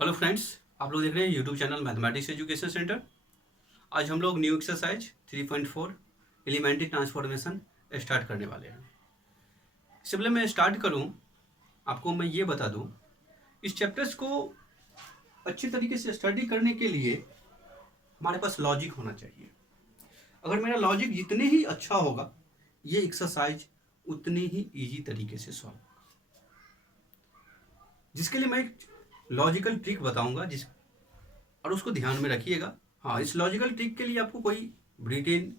Hello friends, आप लोग देख रहे हैं YouTube channel mathematics education centre. आज हम लोग new exercise 3.4 elementary transformation start करने वाले हैं। इससे पहले मैं स्टार्ट करूं, आपको मैं ये बता दूं, इस चैप्टर्स को अच्छी तरीके से स्टडी करने के लिए हमारे पास लॉजिक होना चाहिए। अगर मेरा लॉजिक जितने ही अच्छा होगा, ये एक्सरसाइज उतनी ही ईजी तरीके से सॉल्व होगा। जिसके लिए मैं एक लॉजिकल ट्रिक बताऊंगा और उसको ध्यान में रखिएगा। हाँ, इस लॉजिकल ट्रिक के लिए आपको कोई ब्रिटेन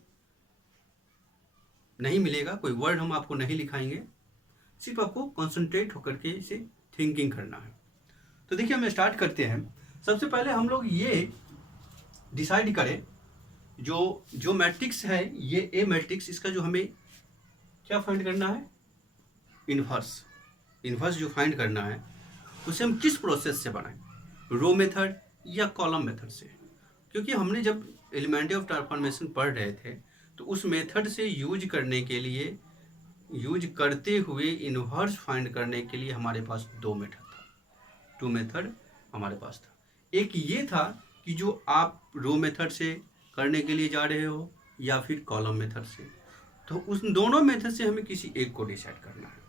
नहीं मिलेगा, कोई वर्ड हम आपको नहीं लिखाएंगे, सिर्फ आपको कंसंट्रेट होकर के इसे थिंकिंग करना है। तो देखिए, हम स्टार्ट करते हैं। सबसे पहले हम लोग ये डिसाइड करें, जो मैट्रिक्स है ये ए मैट्रिक्स, इसका जो हमें क्या फाइंड करना है, इन्वर्स जो फाइंड करना है उसे हम किस प्रोसेस से बनाएं, रो मेथड या कॉलम मेथड से। क्योंकि हमने जब एलिमेंट्री ऑफ ट्रांसफॉर्मेशन पढ़ रहे थे तो उस मेथड से यूज करते हुए इन्वर्स फाइंड करने के लिए हमारे पास दो मेथड था, टू मेथड हमारे पास था। एक ये था कि जो आप रो मेथड से करने के लिए जा रहे हो या फिर कॉलम मेथड से, तो उस दोनों मेथड से हमें किसी एक को डिसाइड करना है,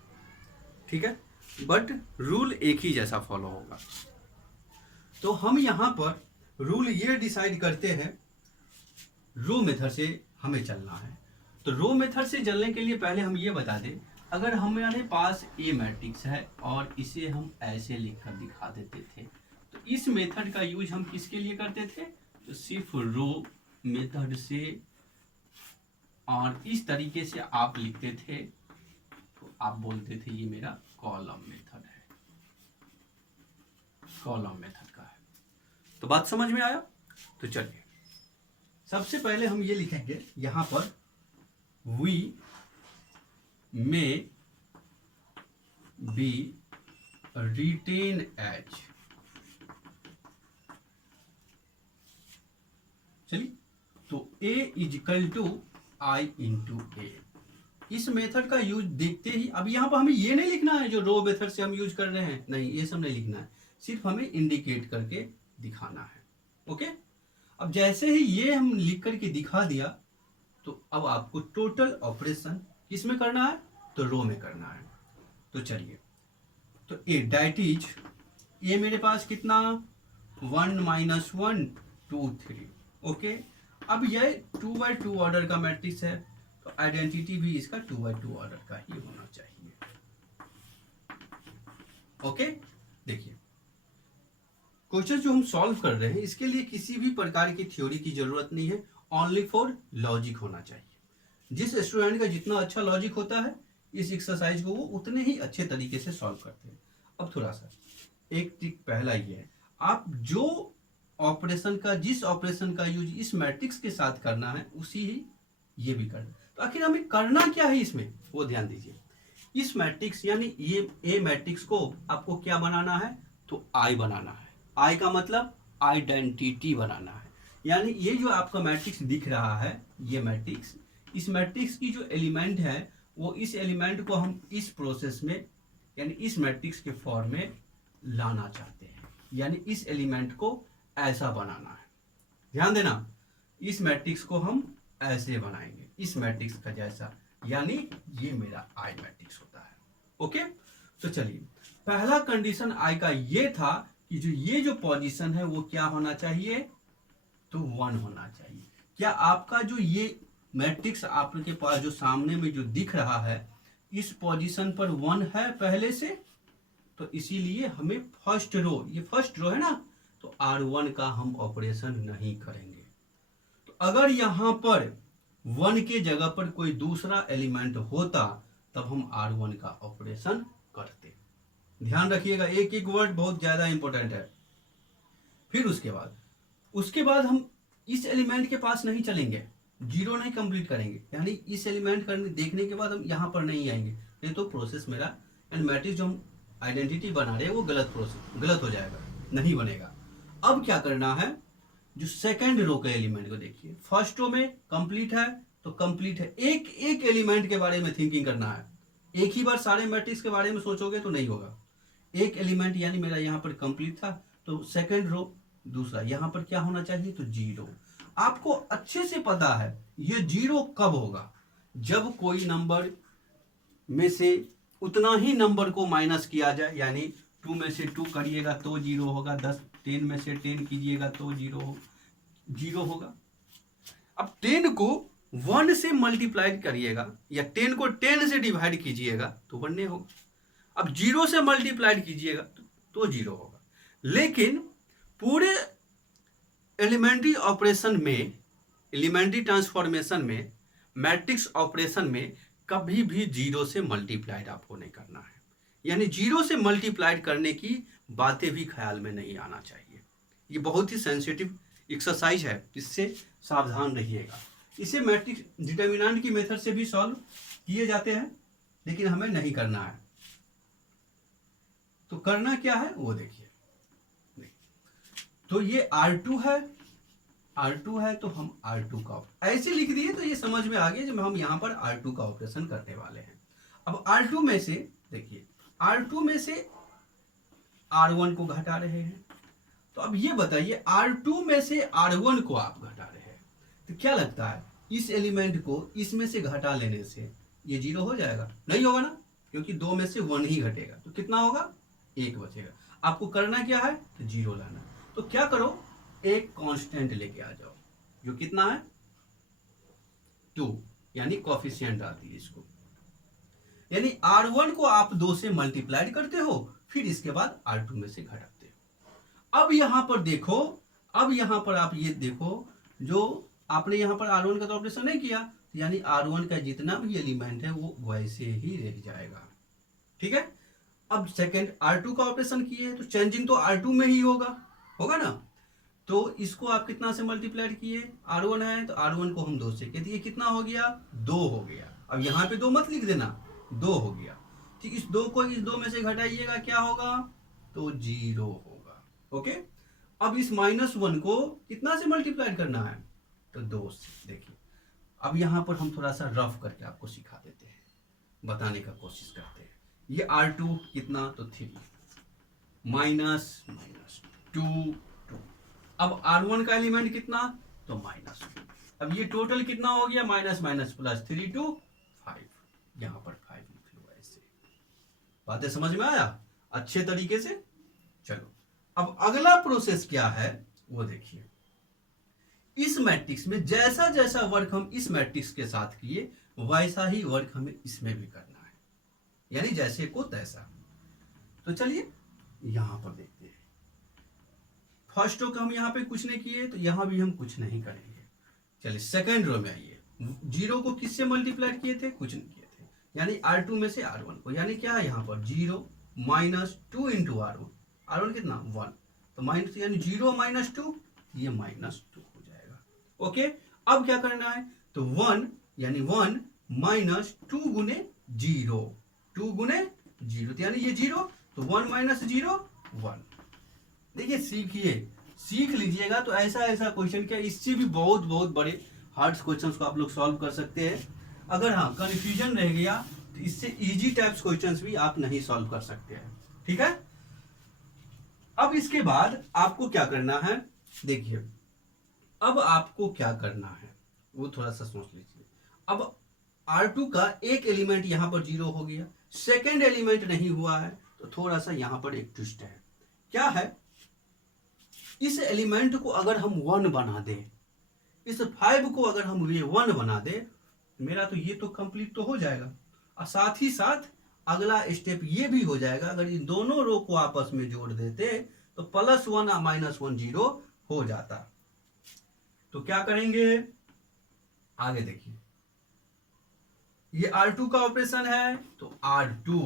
ठीक है। बट रूल एक ही जैसा फॉलो होगा। तो हम यहाँ पर रूल ये डिसाइड करते हैं, रो मेथड से हमें चलना है। तो रो मेथड से चलने के लिए पहले हम ये बता दें, अगर हमारे पास ए मैट्रिक्स है और इसे हम ऐसे लिखकर दिखा देते थे, तो इस मेथड का यूज हम किसके लिए करते थे, तो सिर्फ रो मेथड से। और इस तरीके से आप लिखते थे तो आप बोलते थे ये मेरा कॉलम मेथड है, कॉलम मेथड का है। तो बात समझ में आया। तो चलिए, सबसे पहले हम ये लिखेंगे यहां पर, we may be written as, चलिए, तो A is equal to I into A. इस मेथड का यूज देखते ही, अब यहाँ पर हमें ये नहीं लिखना है जो रो मेथड से हम यूज कर रहे हैं, नहीं, ये सब नहीं लिखना है, सिर्फ हमें इंडिकेट करके दिखाना है। ओके, अब जैसे ही ये हम लिख करके दिखा दिया, तो अब आपको टोटल ऑपरेशन किस में करना है, तो रो में करना है। तो चलिए, तो ए डेट इज, ये मेरे पास कितना 1 - 1 2 3। ओके, अब ये 2x2 ऑर्डर का मैट्रिक्स है, तो आइडेंटिटी भी इसका 2x2 ऑर्डर का ही होना चाहिए। ओके, देखिए, क्वेश्चन जो हम सॉल्व कर रहे हैं इसके लिए किसी भी प्रकार की थ्योरी की जरूरत नहीं है, ओनली फॉर लॉजिक होना चाहिए। जिस स्टूडेंट का जितना अच्छा लॉजिक होता है, इस एक्सरसाइज को वो उतने ही अच्छे तरीके से सॉल्व करते हैं। अब थोड़ा सा एक ट्रिक पहला ये है, आप जिस ऑपरेशन का यूज इस मैट्रिक्स के साथ करना है उसी ही ये भी करना। तो आखिर हमें करना क्या है इसमें, वो ध्यान दीजिए। इस मैट्रिक्स यानी ये ए मैट्रिक्स को आपको क्या बनाना है, तो आई बनाना है। आई का मतलब आइडेंटिटी बनाना है। यानी ये जो आपका मैट्रिक्स दिख रहा है, ये मैट्रिक्स, इस मैट्रिक्स की जो एलिमेंट है, वो इस एलिमेंट को हम इस प्रोसेस में यानी इस मैट्रिक्स के फॉर्म में लाना चाहते हैं। यानी इस एलिमेंट को ऐसा बनाना है। ध्यान देना, इस मैट्रिक्स को हम ऐसे बनाएंगे, इस मैट्रिक्स का जैसा, यानी ये मेरा आई मैट्रिक्स होता है। ओके, तो चलिए, पहला कंडीशन आई का ये था कि ये जो पोजीशन है वो क्या होना चाहिए, तो 1 होना चाहिए। क्या आपका जो ये मैट्रिक्स आपके पास जो सामने में जो दिख रहा है, इस पोजीशन पर 1 है पहले से, तो इसीलिए हमें फर्स्ट रो, ये फर्स्ट रो है ना, तो R1 का हम ऑपरेशन नहीं करेंगे। तो अगर यहां पर 1 के जगह पर कोई दूसरा एलिमेंट होता, तब हम R1 का ऑपरेशन करते। ध्यान रखिएगा, एक एक वर्ड बहुत ज्यादा इंपॉर्टेंट है। फिर उसके बाद हम इस एलिमेंट के पास नहीं चलेंगे, जीरो नहीं कंप्लीट करेंगे, यानी इस एलिमेंट करने देखने के बाद हम यहां पर नहीं आएंगे, नहीं तो प्रोसेस मेरा एंड मैट्रिक्स जो हम आइडेंटिटी बना रहे हैं वो गलत हो जाएगा, नहीं बनेगा। अब क्या करना है, जो सेकंड रो के एलिमेंट को देखिए, फर्स्ट रो में कंप्लीट है तो कंप्लीट है, एक एक एलिमेंट के बारे में थिंकिंग करना है। एक ही बार सारे मैट्रिक्स के बारे में सोचोगे तो नहीं होगा। एक एलिमेंट यानी मेरा यहाँ पर कंप्लीट था, तो सेकंड रो दूसरा, यहाँ पर क्या होना चाहिए, तो 0। आपको अच्छे से पता है ये 0 कब होगा, जब कोई नंबर में से उतना ही नंबर को माइनस किया जाए, यानी 2 में से 2 करिएगा तो 0 होगा, 10 में से 10 कीजिएगा तो 0 होगा। अब 10 को 1 से मल्टीप्लाई करिएगा या 10 को 10 से डिवाइड कीजिएगा तो 1 होगा। अब 0 से मल्टीप्लाई कीजिएगा तो 0 होगा। लेकिन पूरे एलिमेंट्री ऑपरेशन में, एलिमेंट्री ट्रांसफॉर्मेशन में, मैट्रिक्स ऑपरेशन में कभी भी 0 से मल्टीप्लाइड आपको नहीं करना है, यानी 0 से मल्टीप्लाइड करने की बातें भी ख्याल में नहीं आना चाहिए। ये बहुत ही सेंसिटिव एक्सरसाइज है, इससे सावधान रहिएगा। इसे मैट्रिक्स डिटर्मिनेंट की मेथड से भी सॉल्व किए जाते हैं, लेकिन हमें नहीं करना है। तो करना क्या है वो देखिए। तो ये R2 है तो हम R2 का ऐसे लिख दिए तो ये समझ में आ गया जब हम यहाँ पर R2 का ऑपरेशन करने वाले हैं। अब R2 में से देखिए, R2 में से R1 को घटा रहे हैं, तो अब ये बताइए R2 में से R1 को आप घटा रहे हैं तो क्या लगता है इस एलिमेंट को इसमें से घटा लेने से ये 0 हो जाएगा? नहीं होगा ना, क्योंकि 2 में से 1 ही घटेगा तो कितना होगा, 1 बचेगा। आपको करना क्या है, तो 0 लाना। तो क्या करो, एक कांस्टेंट लेके आ जाओ जो कितना है 2, यानी कोफिशिएंट डाल दिए इसको, यानी R1 को आप 2 से मल्टीप्लाई करते हो, फिर इसके बाद R2 में से घटाते हो। अब यहां पर देखो, अब यहां पर आप ये देखो, जो आपने यहां पर R1 का तो ऑपरेशन नहीं किया, यानी R1 का जितना भी एलिमेंट है वो वैसे ही रह जाएगा। ठीक है। अब सेकंड R2 का ऑपरेशन किए तो चेंजिंग तो R2 में ही होगा ना, तो इसको आप कितना से मल्टीप्लाई किए, R1 है तो R1 को हम 2 से कहते, ये कितना हो गया, 2 हो गया। अब यहाँ पे 2 मत लिख देना, 2 हो गया। ठीक, इस 2 को इस 2 में से घटाइएगा, क्या होगा, तो 0 होगा। ओके। अब इस -1 को कितना से मल्टीप्लाई करना है, तो 2 से। देखिए अब यहाँ पर हम थोड़ा सा रफ करके आपको सिखा देते हैं, बताने का कोशिश करते हैं। ये R2 कितना, तो 3 माइनस 2। अब R1 का एलिमेंट कितना, तो -2। अब ये टोटल कितना हो गया, माइनस माइनस प्लस 3 2 5, यहां पर 5 लिख लो। ऐसे बातें समझ में आया अच्छे तरीके से। चलो अब अगला प्रोसेस क्या है वो देखिए। इस मैट्रिक्स में जैसा जैसा वर्क हम इस मैट्रिक्स के साथ किए वैसा ही वर्क हमें इसमें भी करना है, यानी जैसे को तैसा। तो चलिए यहां पर देखते हैं। फर्स्ट रो का हम यहाँ पे कुछ नहीं किए तो यहाँ भी हम कुछ नहीं करेंगे। चलिए सेकंड रो में आइए। 0 को किससे मल्टीप्लाई किए थे, कुछ नहीं किए थे, यानी R2 में से R1 को, यानी क्या है यहाँ पर 0 -2 इंटू R1 कितना 1, तो माइनस, यानी 0 -2, ये -2 हो जाएगा। ओके। अब क्या करना है, तो 1 यानी 1 -2 गुने 0, 2 गुने 0, यानी ये 0, तो 1 - 0 1। देखिए सीख लीजिएगा तो ऐसा क्वेश्चन क्या, इससे भी बहुत बहुत बड़े हार्ड क्वेश्चंस को आप लोग सॉल्व कर सकते हैं। अगर हाँ कंफ्यूजन रह गया तो इससे इजी टाइप्स क्वेश्चंस भी आप नहीं सॉल्व कर सकते हैं। ठीक है। अब इसके बाद आपको क्या करना है, देखिए अब आपको क्या करना है वो थोड़ा सा सोच लीजिए। अब R2 का एक एलिमेंट यहां पर 0 हो गया, सेकेंड एलिमेंट नहीं हुआ है, तो थोड़ा सा यहां पर एक ट्विस्ट है। क्या है, इस एलिमेंट को अगर हम 1 बना दें, इस 5 को अगर हम ये 1 बना दें, मेरा तो ये तो कंप्लीट तो हो जाएगा, और साथ ही साथ अगला स्टेप ये भी हो जाएगा। अगर इन दोनों रो को आपस में जोड़ देते तो +1 और -1 0 हो जाता। तो क्या करेंगे, आगे देखिए। ये R2 का ऑपरेशन है, तो R2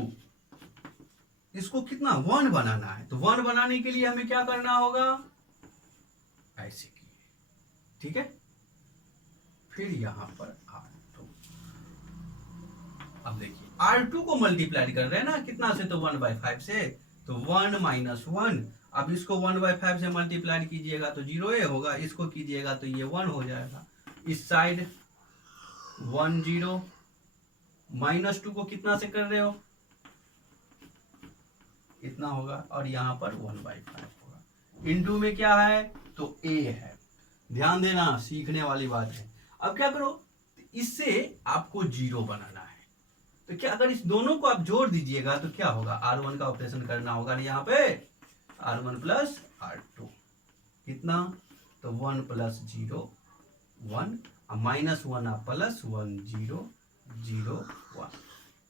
इसको कितना 1 बनाना है, तो 1 बनाने के लिए हमें क्या करना होगा, ऐसे किए। ठीक है। फिर यहां पर R2, अब देखिए R2 को मल्टीप्लाई कर रहे हैं ना, कितना से, तो 1/5 से, तो 1 - 1। अब इसको 1/5 से मल्टीप्लाई कीजिएगा तो 0 होगा, इसको कीजिएगा तो ये 1 हो जाएगा। इस साइड 1 0, -2 को कितना से कर रहे हो, इतना होगा, और यहां पर 1/5 होगा, इनटू में क्या है तो a है। ध्यान देना, सीखने वाली बात है। अब क्या करो, इससे आपको 0 बनाना है। तो क्या अगर इस दोनों को आप जोड़ दीजिएगा तो क्या होगा, R1 का ऑपरेशन करना होगा यहाँ पे, R1 प्लस R2 कितना, तो 1 प्लस 0 1, -1 आप प्लस 1 0 0 1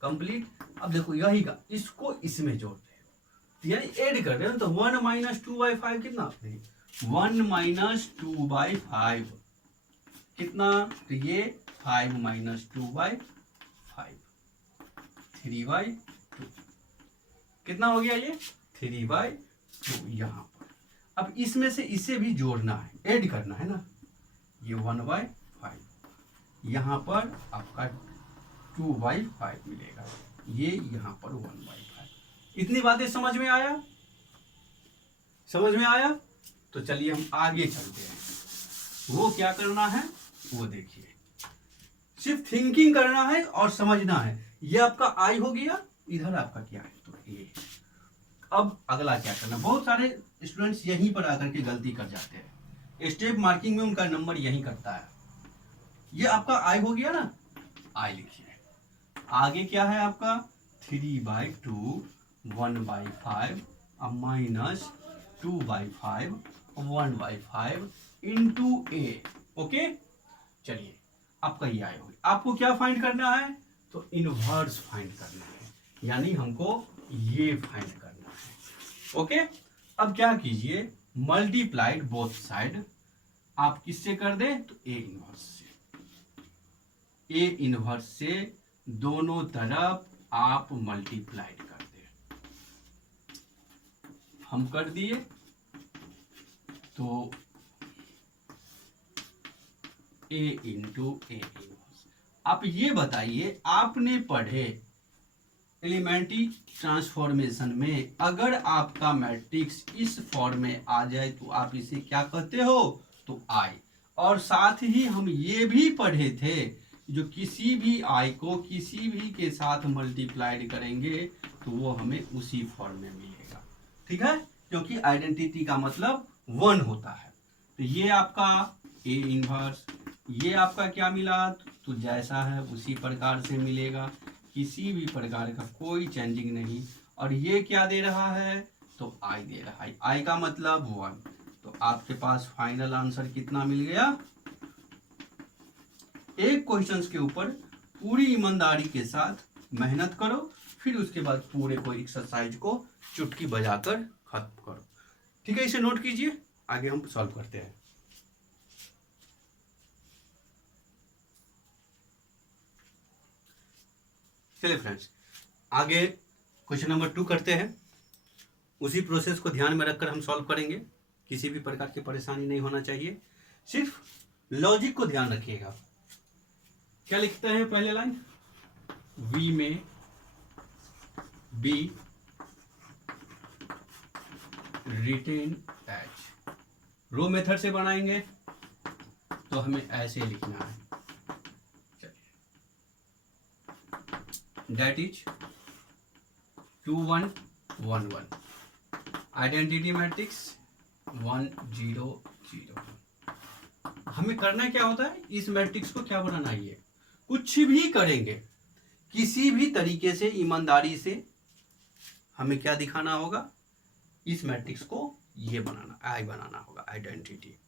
कंप्लीट। अब देखो यही का इसको इसमें जोड़ रहे हो, यानी ऐड कर रहे हो, तो 1 - 2/5 कितना, 1 - 2/5 कितना, तो ये 5 - 2/5 3/2 कितना हो गया, ये 3/2 यहाँ पर। अब इसमें से इसे भी जोड़ना है, ऐड करना है ना, ये 1/5 यहाँ पर आपका 2/5 मिलेगा, ये यहाँ पर 1/5। इतनी बातें समझ में आया, समझ में आया। तो चलिए हम आगे चलते हैं, वो क्या करना है वो देखिए, सिर्फ थिंकिंग करना है और समझना है। ये आपका आई हो गया, इधर आपका क्या है तो ए। अब अगला क्या करना, बहुत सारे स्टूडेंट्स यहीं पर आकर के गलती कर जाते हैं, स्टेप मार्किंग में उनका नंबर यहीं कटता है। ये आपका आई हो गया ना, आई लिखिए, आगे क्या है आपका 3/2 1/5 माइनस 2/5 1/5 इंटू ए। ओके, चलिए आपका ये आई होगी। आपको क्या फाइंड करना है, तो इनवर्स फाइंड करना है, यानी हमको ये फाइंड करना है। ओके, अब क्या कीजिए, मल्टीप्लाइड बोथ साइड आप किससे कर दें, तो ए इनवर्स से, ए इनवर्स से दोनों तरफ आप मल्टीप्लाइड कर दें। हम कर दिए, तो ए इंटू ए इनवर्स। आप ये बताइए, आपने पढ़े एलिमेंट्री ट्रांसफॉर्मेशन में, अगर आपका मैट्रिक्स इस फॉर्म में आ जाए तो आप इसे क्या कहते हो, तो आई। और साथ ही हम ये भी पढ़े थे, जो किसी भी आई को किसी भी के साथ मल्टीप्लाइड करेंगे तो वो हमें उसी फॉर्म में मिलेगा। ठीक है, क्योंकि आइडेंटिटी का मतलब 1 होता है। तो ये आपका ए इनवर्स, ये आपका क्या मिला, तो जैसा है उसी प्रकार से मिलेगा, किसी भी प्रकार का कोई चेंजिंग नहीं। और ये क्या दे रहा है, तो आई दे रहा है, आई का मतलब 1। तो आपके पास फाइनल आंसर कितना मिल गया। एक क्वेश्चंस के ऊपर पूरी ईमानदारी के साथ मेहनत करो, फिर उसके बाद पूरे को एक्सरसाइज को चुटकी बजाकर खत्म करो। ठीक है, इसे नोट कीजिए, आगे हम सॉल्व करते हैं। चलिए फ्रेंड्स, आगे क्वेश्चन नंबर 2 करते हैं। उसी प्रोसेस को ध्यान में रखकर हम सॉल्व करेंगे, किसी भी प्रकार की परेशानी नहीं होना चाहिए, सिर्फ लॉजिक को ध्यान रखिएगा। क्या लिखते हैं पहले लाइन, वी में be written H, row method से बनाएंगे तो हमें ऐसे लिखना है, that is 2 1 1 1, आइडेंटिटी मैट्रिक्स 1 0 0। हमें करना क्या होता है, इस मैट्रिक्स को क्या बनाना है, ये कुछ भी करेंगे किसी भी तरीके से ईमानदारी से हमें क्या दिखाना होगा, इस मैट्रिक्स को ये बनाना, आई बनाना होगा, आइडेंटिटी।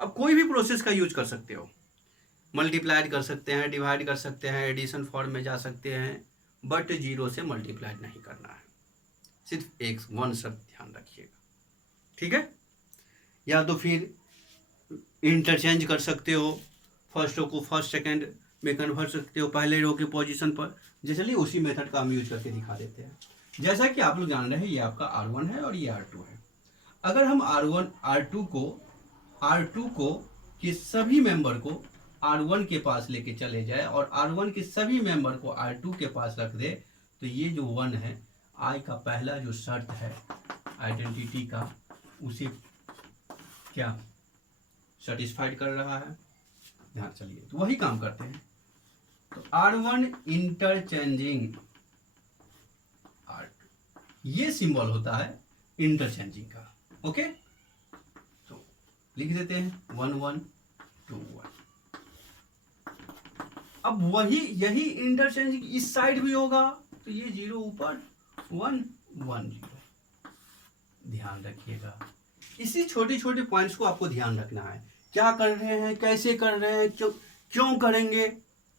अब कोई भी प्रोसेस का यूज कर सकते हो, मल्टीप्लाइड कर सकते हैं, डिवाइड कर सकते हैं, एडिशन फॉर्म में जा सकते हैं, बट 0 से मल्टीप्लाइड नहीं करना है, सिर्फ एक 1 शब्द ध्यान रखिएगा। ठीक है, या तो फिर इंटरचेंज कर सकते हो, फर्स्ट रो को फर्स्ट सेकंड में कन्वर्ट सकते हो पहले रो के पोजीशन पर। जैसे उसी मेथड का हम यूज करके दिखा देते हैं। जैसा कि आप लोग जान रहे हैं, ये आपका R1 है और ये R2 है। अगर हम R2 को के सभी मेंबर को R1 के पास लेके चले जाए और R1 के सभी मेंबर को R2 के पास रख दे, तो ये जो 1 है, आई का पहला जो शर्त है आइडेंटिटी का, उसे क्या सेटिस्फाइड कर रहा है। ध्यान चलिए, तो वही काम करते हैं। तो R1 इंटरचेंजिंग R2, ये सिंबल होता है इंटरचेंजिंग का। ओके, लिख देते हैं 1 1 2 1। अब वही यही इंटरचेंज इस साइड भी होगा, तो ये 0 ऊपर 1 1 0। ध्यान रखिएगा, इसी छोटे छोटे पॉइंट्स को आपको ध्यान रखना है। क्या कर रहे हैं, कैसे कर रहे हैं, क्यों करेंगे,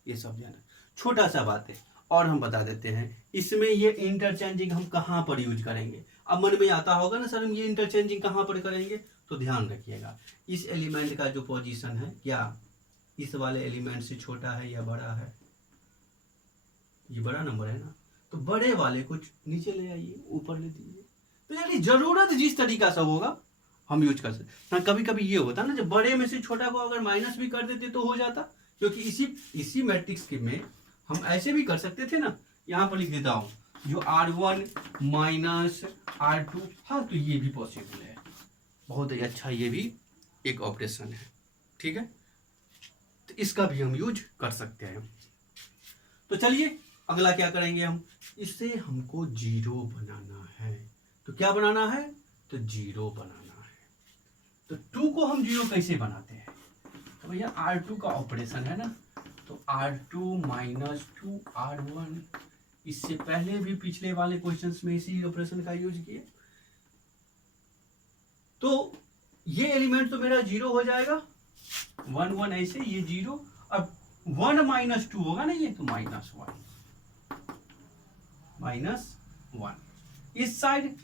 ये सब ध्यान। छोटा सा बात है और हम बता देते हैं, इसमें ये इंटरचेंजिंग हम कहाँ पर यूज करेंगे। अब मन में आता होगा ना सर हम ये इंटरचेंजिंग कहाँ पर करेंगे, तो ध्यान रखिएगा इस एलिमेंट का जो पोजीशन है क्या इस वाले एलिमेंट से छोटा है या बड़ा है। ये बड़ा नंबर है ना, तो बड़े वाले को नीचे ले आइए, ऊपर ले दीजिए। तो यानी जरूरत जिस तरीका से होगा हम यूज कर सकते हैं। कभी कभी ये होता है ना, जब बड़े में से छोटा को अगर माइनस भी कर देते तो हो जाता, क्योंकि इसी मैट्रिक्स के में हम ऐसे भी कर सकते थे ना। यहाँ पर लिख देता हूँ जो R1 माइनस R2, हाँ तो ये भी पॉसिबल है, बहुत ही अच्छा, ये भी एक ऑपरेशन है, ठीक है। तो इसका भी हम यूज कर सकते हैं। तो चलिए अगला क्या करेंगे हम, इससे हमको 0 बनाना है। तो क्या बनाना है, तो 0 बनाना है। तो 2 को हम 0 कैसे बनाते हैं, तो भैया R2 का ऑपरेशन है ना, तो R2 माइनस 2 R1, इससे पहले भी पिछले वाले क्वेश्चंस में इसी ऑपरेशन का यूज किए। तो ये एलिमेंट तो मेरा 0 हो जाएगा, 1 1 ऐसे, ये 0। अब 1 माइनस 2 होगा ना ये, तो -1 इस साइड,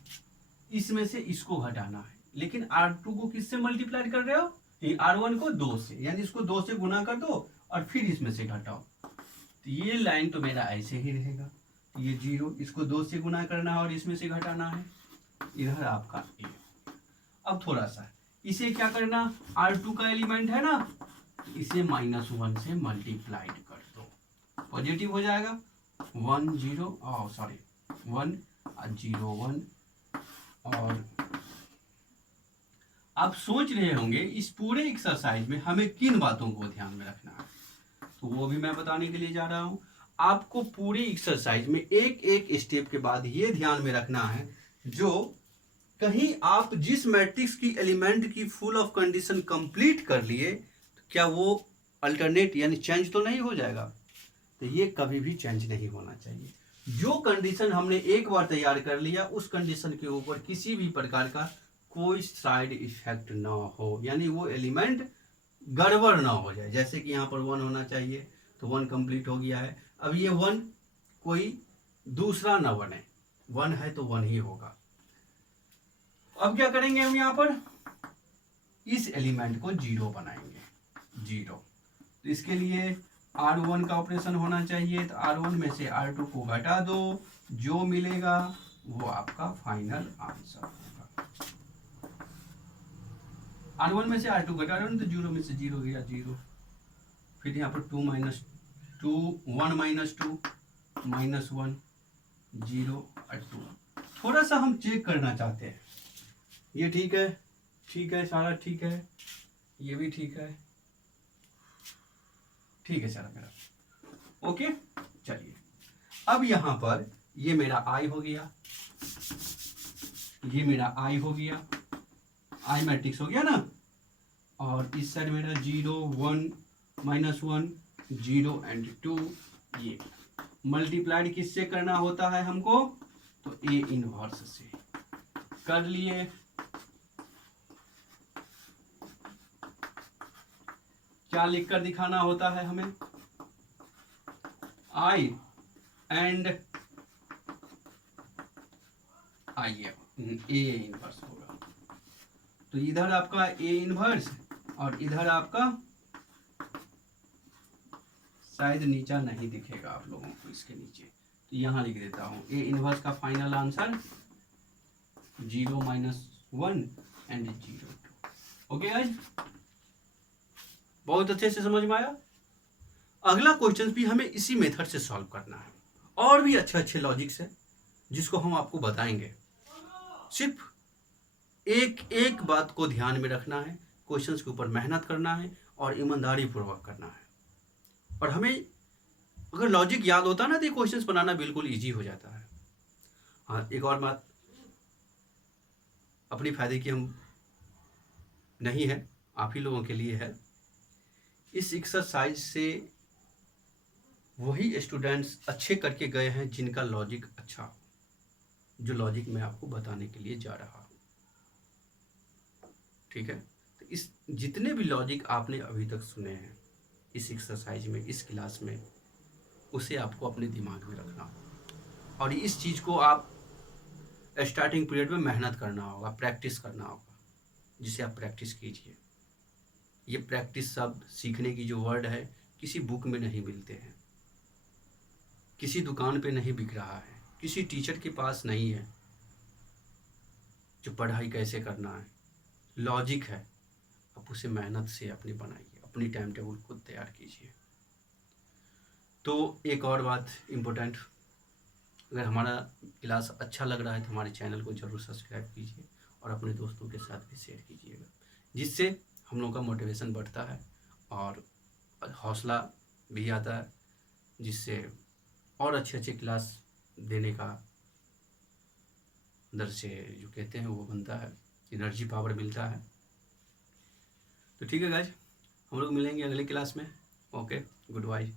इसमें से इसको घटाना है। लेकिन R2 को किससे मल्टीप्लाई कर रहे हो, R1 को 2 से, यानी इसको 2 से गुना कर दो और फिर इसमें से घटाओ। तो ये लाइन तो मेरा ऐसे ही रहेगा, ये 0, इसको 2 से गुना करना है और इसमें से घटाना है, इधर आपका A। अब थोड़ा सा इसे क्या करना, R2 का एलिमेंट है ना, इसे -1 से मल्टीप्लाइड कर दो, पॉजिटिव हो जाएगा, 1 0 सॉरी 1 0 1। और आप सोच रहे होंगे इस पूरे एक्सरसाइज में हमें किन बातों को ध्यान में रखना है, तो वो भी मैं बताने के लिए जा रहा हूं। आपको पूरी एक्सरसाइज में एक एक स्टेप के बाद ये ध्यान में रखना है, जो कहीं आप जिस मैट्रिक्स की एलिमेंट की फुल ऑफ कंडीशन कंप्लीट कर लिए, तो क्या वो अल्टरनेट यानी चेंज तो नहीं हो जाएगा, तो ये कभी भी चेंज नहीं होना चाहिए। जो कंडीशन हमने एक बार तैयार कर लिया, उस कंडीशन के ऊपर किसी भी प्रकार का कोई साइड इफेक्ट ना हो, यानी वो एलिमेंट गड़बड़ ना हो जाए। जैसे कि यहाँ पर 1 होना चाहिए, तो 1 कंप्लीट हो गया है। अब ये 1 कोई दूसरा ना बने, 1 है तो 1 ही होगा। अब क्या करेंगे हम, यहाँ पर इस एलिमेंट को 0 बनाएंगे, 0। तो इसके लिए R1 का ऑपरेशन होना चाहिए, तो R1 में से R2 को घटा दो, जो मिलेगा वो आपका फाइनल आंसर होगा। R1 में से R2 घटा दो, तो 0 में से 0 गया 0। फिर यहाँ पर 2 -2 1 -2 -1 0 और 2। थोड़ा सा हम चेक करना चाहते हैं, ये ठीक है, ठीक है, सारा ठीक है, ये भी ठीक है, ठीक है सारा मेरा ओके। चलिए अब यहाँ पर ये मेरा I हो गया, ये मेरा I हो गया, I मैट्रिक्स हो गया ना। और इस साइड मेरा 0 1 -1 0 एंड 2। ये मल्टीप्लाइड किससे करना होता है हमको, तो A इनवर्स से कर लिए। क्या लिखकर दिखाना होता है हमें, I एंड A इनवर्स होगा। तो इधर आपका A इनवर्स और इधर आपका, शायद नीचा नहीं दिखेगा आप लोगों को इसके नीचे, तो यहां लिख देता हूं A इनवर्स का final answer 0 -1 and 0 2। Okay guys, बहुत अच्छे से समझ में आया। अगला क्वेश्चन भी हमें इसी मेथड से सॉल्व करना है, और भी अच्छे अच्छे लॉजिक्स है जिसको हम आपको बताएंगे। सिर्फ एक एक बात को ध्यान में रखना है, क्वेश्चंस के ऊपर मेहनत करना है और ईमानदारी पूर्वक करना है। और हमें अगर लॉजिक याद होता ना, तो ये क्वेश्चंस बनाना बिल्कुल इजी हो जाता है। हाँ, एक और बात अपनी फायदे की हम नहीं है, आप ही लोगों के लिए है। इस एक्सरसाइज से वही स्टूडेंट्स अच्छे करके गए हैं जिनका लॉजिक अच्छा हो, जो लॉजिक मैं आपको बताने के लिए जा रहा हूँ। ठीक है, तो इस जितने भी लॉजिक आपने अभी तक सुने हैं इस एक्सरसाइज में, इस क्लास में, उसे आपको अपने दिमाग में रखना होगा और इस चीज़ को आप स्टार्टिंग पीरियड में मेहनत करना होगा, प्रैक्टिस करना होगा, जिसे आप प्रैक्टिस कीजिए। ये प्रैक्टिस शब्द सीखने की जो वर्ड है किसी बुक में नहीं मिलते हैं, किसी दुकान पे नहीं बिक रहा है, किसी टीचर के पास नहीं है जो पढ़ाई कैसे करना है। लॉजिक है, आप उसे मेहनत से अपनी बनाइए, अपनी टाइम टेबल खुद तैयार कीजिए। तो एक और बात इम्पोर्टेंट, अगर हमारा क्लास अच्छा लग रहा है तो हमारे चैनल को ज़रूर सब्सक्राइब कीजिए और अपने दोस्तों के साथ भी शेयर कीजिएगा, जिससे हम लोग का मोटिवेशन बढ़ता है और हौसला भी आता है, जिससे और अच्छे अच्छे क्लास देने का अंदर से जो कहते हैं वो बनता है, एनर्जी पावर मिलता है। तो ठीक है गाइज, हम लोग मिलेंगे अगले क्लास में। Okay, good bye.